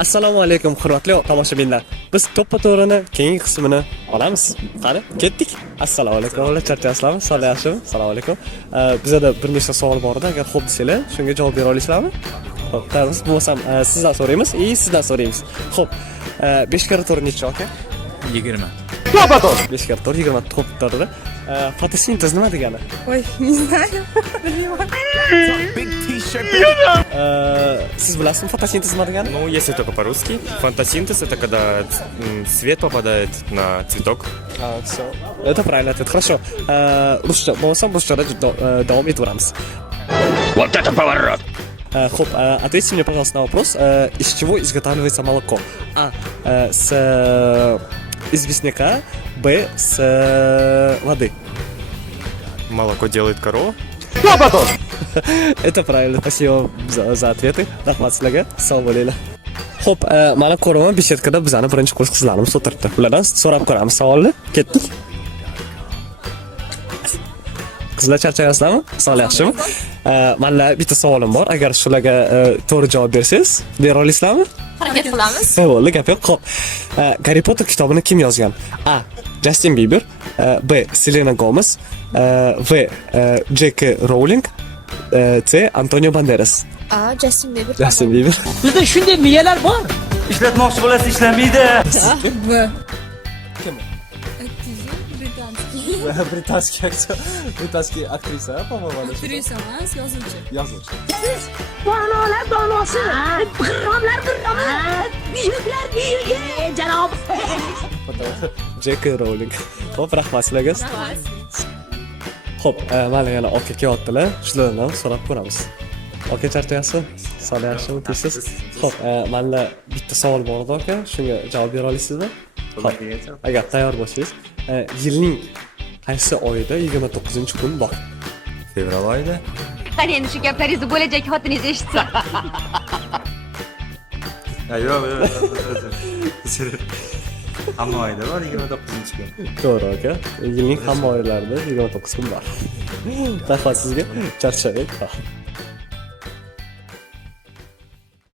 Assalomu alaykum hurmatli tomoshabinlar. Biz to'ppa-to'g'rini keyingi qismini olamiz. Qani, ketdik. Assalomu alaykum. Charchasizlarmi? Sog'lik yaxshimi? Assalomu alaykum. Bizda bir nechta savol bor edi. Agar xo'p desanglar, shunga javob bera olasizlarmi? Xo'p, qarang, bo'lsam sizdan so'raymiz, sizdan so'raymiz. Xo'p, 5 kira to'g'ri necha aka? 20. To'ppa-to'g'ri. 5 kira to'g'ri 20 to'g'ri. Fotosintez nima degani? Ой, не знаю. Siz bilasizmi fotosintez nima degani? Ну, если только по-русски. Фотосинтез — это когда свет попадает на цветок. Все. Это правильно ответ. Хорошо. Ruscha bo'lsam ruschada davom etaveramiz. Вот это поворот! Хоп, ответьте мне, пожалуйста, на вопрос. Из чего изготавливается молоко? А. С известняка. Б. С воды. Молоко делает корова. Это правильно. Спасибо за ответы. Rahmat sizlarga. Sog' bo'linglar. Xo'p, mana ko'raman beshetkada bizani birinchi kurs qizlarimiz o'tiribdi. Ulardan so'rab ko'ramiz savolni. Ketdik. Qizlar charchayapsizlarmi? Sog'lik yaxshimi? Mana bitta savolim bor. Agar shularga to'g'ri javob bersangiz, bera olasizlarmi? Harakat qilamiz. Bo'ldi, gap yo'q. Xo'p. Harry Potter kitobini kim yozgan? A. Justin Bieber, B. Selena Gomez, V. J.K. Rowling, C. Antonio Banderas. A, Justin Bieber. Justin Bieber. Bizda shunday miyalar bor. Ishlatmoqchi bo'lasiz, ishlamaydi. B. Kim? Британский. Британский актер. Британский актриса, по-моему. Aktrisa emas, yozuvchi. Yozuvchi. Donolar donosi, qirromlar qirromi, buyuklar buyugi, janob. J.K. Rowling. Xo'p, rahmat sizlarga. Xo'p, mana yana aka kelyaptilar. Shulardan so'rab ko'ramiz. Aka charchayapsizmi? Sog'lik yaxshimi? Tezsiz. Xo'p, mana bitta savol bor edi aka. Shunga javob bera olasizmi? Xo'p. Agar tayyor bo'lsangiz, yilning qaysi oyida 29-kun bor? Fevral oyida. Qani endi shu gaplaringizni bo'lajak xotiningiz eshitsin. Yo'q. Hamma oyida bor 29-kun. To'g'ri aka. Yilning hamma oylarida 29 kun bor. Rahmat sizga. Charchadik.